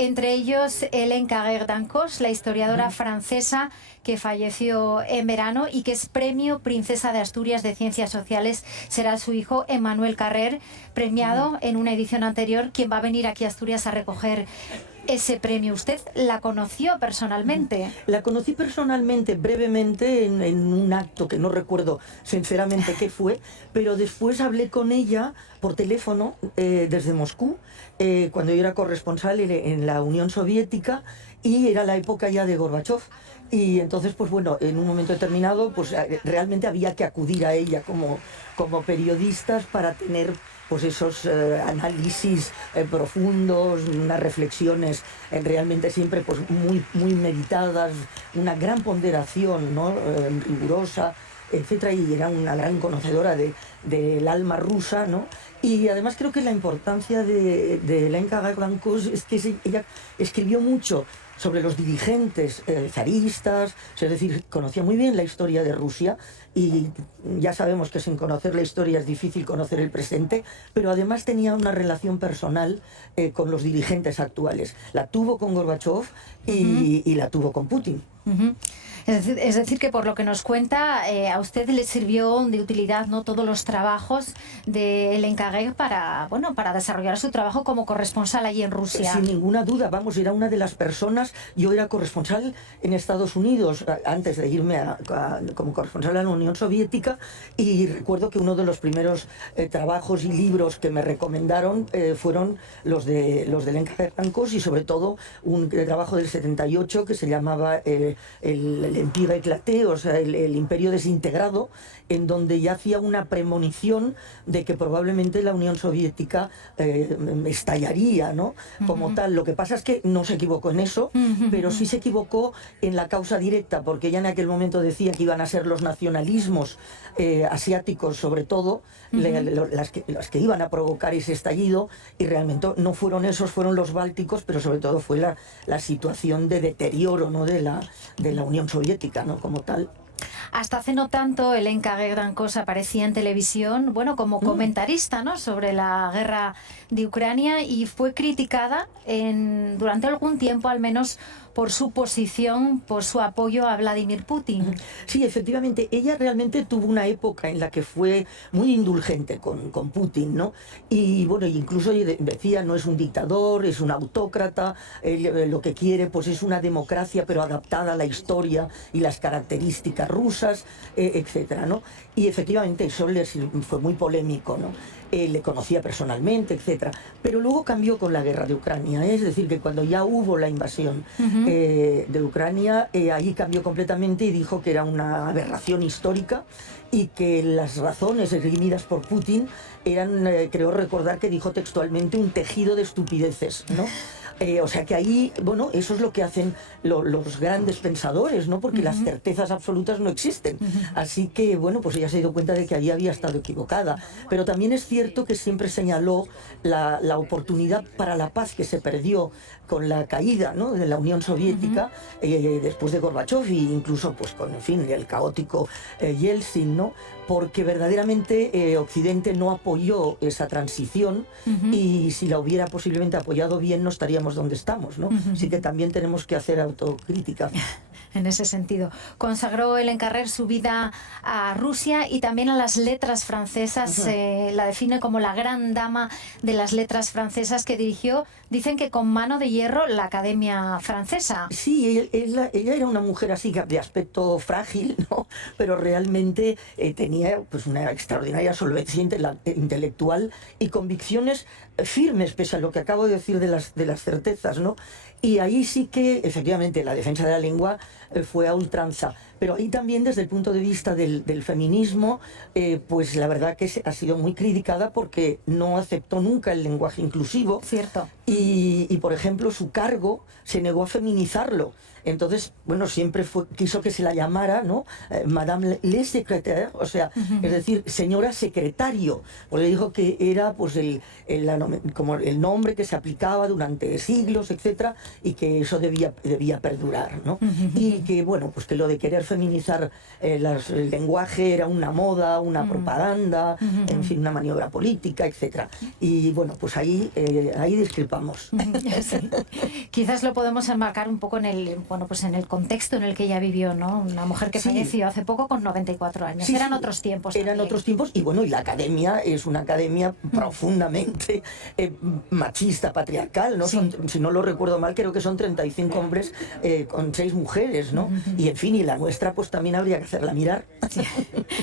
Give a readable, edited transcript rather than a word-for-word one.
Entre ellos Hélène Carrère-Dancos, la historiadora francesa que falleció en verano y que es premio Princesa de Asturias de Ciencias Sociales. Será su hijo Emmanuel Carrère, premiado en una edición anterior, quien va a venir aquí a Asturias a recoger ese premio. ¿Usted la conoció personalmente? La conocí personalmente, brevemente, en un acto que no recuerdo sinceramente qué fue, pero después hablé con ella por teléfono desde Moscú, cuando yo era corresponsal en la Unión Soviética, y era la época ya de Gorbachov. Y entonces, pues bueno, en un momento determinado, pues realmente había que acudir a ella como periodistas para tener pues esos análisis profundos, unas reflexiones realmente siempre pues muy meditadas, una gran ponderación, ¿no? Rigurosa, etcétera, y era una gran conocedora del alma rusa, ¿no? Y además creo que la importancia de Hélène Carrère-Dancos es que ella escribió mucho sobre los dirigentes zaristas, es decir, conocía muy bien la historia de Rusia, y ya sabemos que sin conocer la historia es difícil conocer el presente, pero además tenía una relación personal con los dirigentes actuales. La tuvo con Gorbachov y la tuvo con Putin. Es decir, que por lo que nos cuenta, a usted le sirvió de utilidad, ¿no?, todos los trabajos de Hélène Carrère para desarrollar su trabajo como corresponsal allí en Rusia. Sin ninguna duda, vamos, era una de las personas. Yo era corresponsal en Estados Unidos antes de irme como corresponsal a la Unión Soviética, y recuerdo que uno de los primeros trabajos y libros que me recomendaron fueron los de Hélène Carrère-Dancos, y sobre todo un trabajo del 78 que se llamaba el Empire éclaté, o sea, el imperio desintegrado, en donde ya hacía una premonición de que probablemente la Unión Soviética estallaría, ¿no? Como tal. Lo que pasa es que no se equivocó en eso, pero sí se equivocó en la causa directa, porque ella en aquel momento decía que iban a ser los nacionalismos asiáticos, sobre todo, las que iban a provocar ese estallido, y realmente no fueron esos, fueron los bálticos, pero sobre todo fue la situación de deterioro, ¿no?, de la Unión Soviética, ¿no?, como tal. Hasta hace no tanto, Hélène Carrère-Dancos aparecía en televisión, bueno, como comentarista, ¿no?, sobre la guerra de Ucrania, y fue criticada durante algún tiempo, al menos, por su posición, por su apoyo a Vladimir Putin. Sí, efectivamente, ella realmente tuvo una época en la que fue muy indulgente con Putin, ¿no? Y bueno, incluso decía, no es un dictador, es un autócrata, lo que quiere pues es una democracia, pero adaptada a la historia y las características rusas, etcétera, ¿no? Y efectivamente eso fue muy polémico, ¿no? Le conocía personalmente, etcétera. Pero luego cambió con la guerra de Ucrania, es decir, que cuando ya hubo la invasión de Ucrania, ahí cambió completamente y dijo que era una aberración histórica y que las razones esgrimidas por Putin eran, creo recordar que dijo textualmente, un tejido de estupideces, ¿no? O sea que ahí, bueno, eso es lo que hacen los grandes pensadores, ¿no? Porque las certezas absolutas no existen. Así que, bueno, pues ella se dio cuenta de que ahí había estado equivocada. Pero también es cierto que siempre señaló la oportunidad para la paz que se perdió con la caída, ¿no?, de la Unión Soviética después de Gorbachov, e incluso pues con, en fin, el caótico Yeltsin, ¿no? Porque verdaderamente Occidente no apoyó esa transición, y si la hubiera posiblemente apoyado bien no estaríamos donde estamos, ¿no? Así que también tenemos que hacer autocrítica. En ese sentido, consagró Hélène Carrère su vida a Rusia y también a las letras francesas. La define como la gran dama de las letras francesas, que dirigió, dicen que con mano de hierro, la Academia Francesa. Sí, ella era una mujer así de aspecto frágil, ¿no? Pero realmente tenía pues una extraordinaria solvencia intelectual y convicciones firmes, pese a lo que acabo de decir de las certezas, ¿no? Y ahí sí que, efectivamente, la defensa de la lengua fue a ultranza. Pero ahí también, desde el punto de vista del feminismo, pues la verdad que ha sido muy criticada porque no aceptó nunca el lenguaje inclusivo. Cierto. Y por ejemplo, su cargo se negó a feminizarlo. Entonces, bueno, siempre quiso que se la llamara, ¿no?, Madame le Secrétaire, o sea, es decir, señora secretario, porque dijo que era pues como el nombre que se aplicaba durante siglos, etcétera, y que eso debía perdurar, ¿no? Y que, bueno, pues que lo de querer feminizar el lenguaje era una moda, una propaganda, en fin, una maniobra política, etcétera. Y bueno, pues ahí discrepamos. Sí. Quizás lo podemos enmarcar un poco en el, bueno, pues en el contexto en el que ella vivió, ¿no? Una mujer que falleció hace poco con 94 años. Sí, eran otros tiempos. Eran también. otros tiempos y bueno, y la academia es una academia profundamente machista, patriarcal, ¿no? Sí. Si no lo recuerdo mal, creo que son 35 hombres con 6 mujeres, ¿no? Y en fin, y la nuestra pues también habría que hacerla mirar. Sí.